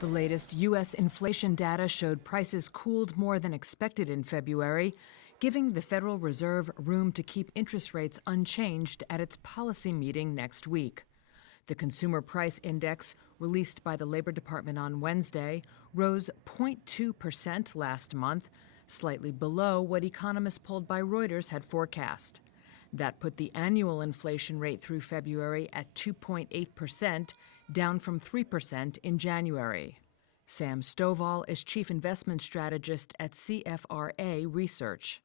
The latest U.S. inflation data showed prices cooled more than expected in February, giving the Federal Reserve room to keep interest rates unchanged at its policy meeting next week. The Consumer Price Index, released by the Labor Department on Wednesday, rose 0.2% last month, slightly below what economists polled by Reuters had forecast. That put the annual inflation rate through February at 2.8%, down from 3% in January. Sam Stovall is chief investment strategist at CFRA Research.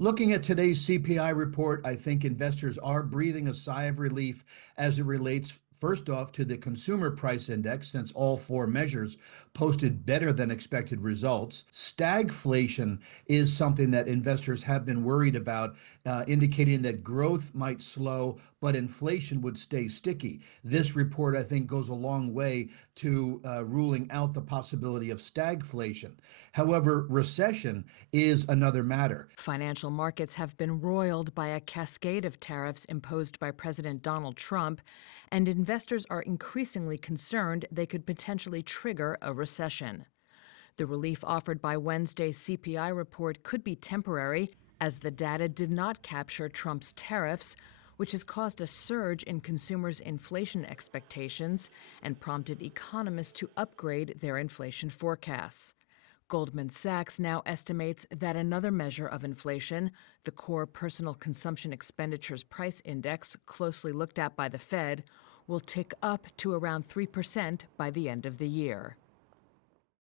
Looking at today's CPI report, I think investors are breathing a sigh of relief as it relates, first off, to the Consumer Price Index, since all four measures posted better than expected results. Stagflation is something that investors have been worried about, indicating that growth might slow, but inflation would stay sticky. This report, I think, goes a long way to ruling out the possibility of stagflation. However, recession is another matter. Financial markets have been roiled by a cascade of tariffs imposed by President Donald Trump, and investors are increasingly concerned they could potentially trigger a recession. The relief offered by Wednesday's CPI report could be temporary, as the data did not capture Trump's tariffs, which has caused a surge in consumers' inflation expectations and prompted economists to upgrade their inflation forecasts. Goldman Sachs now estimates that another measure of inflation, the Core Personal Consumption Expenditures Price Index, closely looked at by the Fed, will tick up to around 3% by the end of the year.